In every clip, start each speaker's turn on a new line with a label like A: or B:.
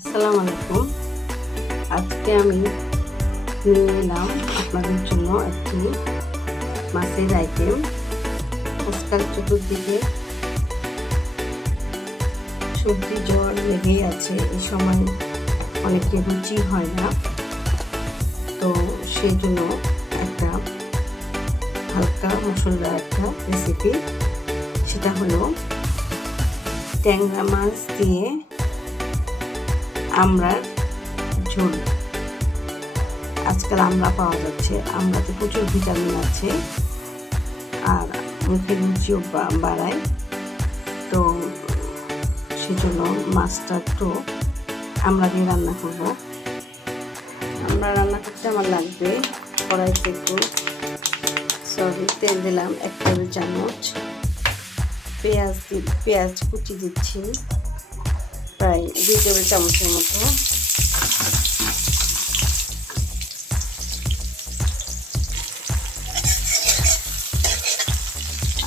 A: আসসালামু আলাইকুম। আজকে আমি নিয়ে এলাম আপনাদের জন্য একটি মাছের আইটেম আজকাল চতুর্দিকে সবজি জ্বর লেগেই আছে। এই সময় অনেকে রুচি হয় না। তো সেই জন্য একটা হালকা মশলা একটা রেসিপি সেটা হলো ট্যাংরা মাছ দিয়ে আমড়ার ঝোল। আজকাল আমড়া পাওয়া যাচ্ছে। আমড়াতে প্রচুর ভিটামিন আছে। আর মুখের রুচিও বাড়ায়। তো সেজন্য মাছটা তো আমরা দিয়ে রান্না করব। আমরা রান্না করতে আমার লাগবে কড়াইতে একটু সরি, তেল দিলাম এক টেবিল চামচ। পেঁয়াজ পেঁয়াজ কুচি দিচ্ছি। প্রায় দুই টেবিল চামচের মতো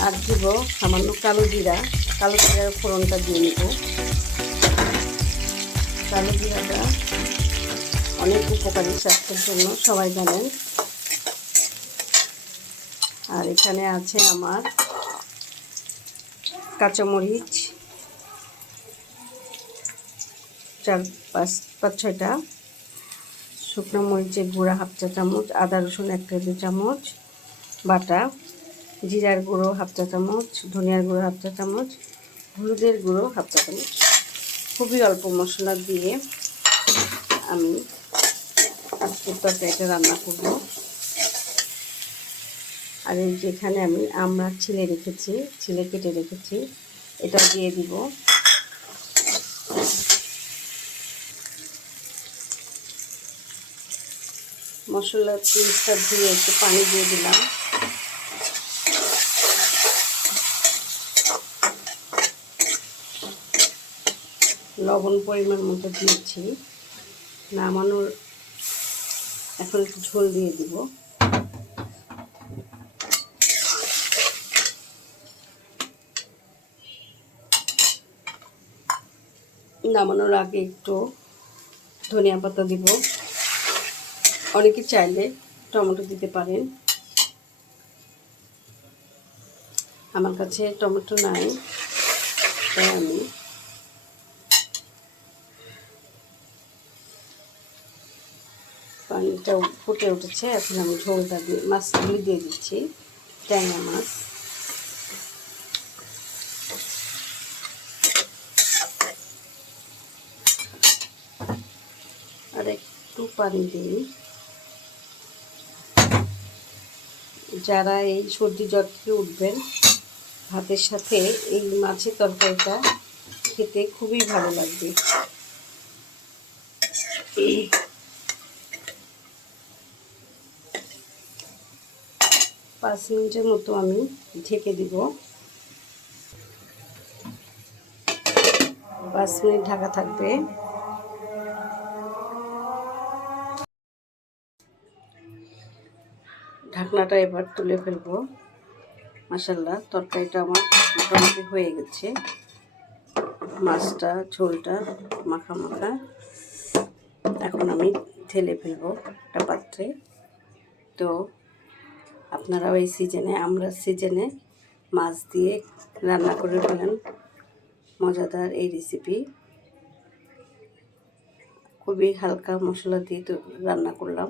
A: আর দিব সামান্য কালো জিরা, কালো জিরার ফোড়নটা দিয়ে নিব। কালো জিরাটা অনেক উপকারী স্বাস্থ্যের জন্য, সবাই জানেন। আর এখানে আছে আমার কাঁচামরিচ চার পাঁচ পাঁচ, ছয়টা। শুকনো মরিচের গুঁড়া হাফ চা চামচ, আদা রসুন এক টেবিল চামচ, বাটা, জিরার গুঁড়ো হাফ চা চামচ, ধনিয়ার গুঁড়ো হাফ চা চামচ, হলুদের গুঁড়ো হাফ চা চামচ। খুবই অল্প মশলা দিয়ে আমি আজকের তরকারিটা রান্না করব। আর এই যেখানে আমি আমরা ছিলে রেখেছি, ছিলে কেটে রেখেছি এটা দিয়ে দিব। মশলা পিসটা ধুয়ে একটু পানি দিয়ে দিলাম। লবণ পরিমাণ মতো দিয়েছি। নামানোর এখন একটু ঝোল দিয়ে দিব। নামানোর আগে একটু ধনিয়া পাতা দিব। অনেকে চাইলে টমেটো দিতে পারেন। আমার কাছে টমেটো নাই, তাই আমি পানিটা ফুটে উঠেছে, এখন আমি ঝোলটা দিয়ে, মাছগুলি দিয়ে দিচ্ছি, ট্যাংরা মাছ। আর একটু পানি দিই। যারা এই সর্দি জ্বর থেকে উঠবেন, ভাতের সাথে এই মাছের তরকারিটা খেতে খুবই ভালো লাগবে। পাঁচ মিনিটের মতো আমি ঢেকে দিব। পাঁচ মিনিট ঢাকা থাকবে। ঢাকনাটা এবার তুলে ফেলব। মাসাল্লাহ তরকারিটা আমার মোটামুটি হয়ে গেছে। মাছটা, ঝোলটা মাখা মাখা এখন আমি ঢেলে ফেলব একটা পাত্রে। তো আপনারাও এই সিজনে, আমরা সিজনে মাছ দিয়ে রান্না করে ফেলেন। মজাদার এই রেসিপি খুবই হালকা মশলা দিয়ে তো রান্না করলাম।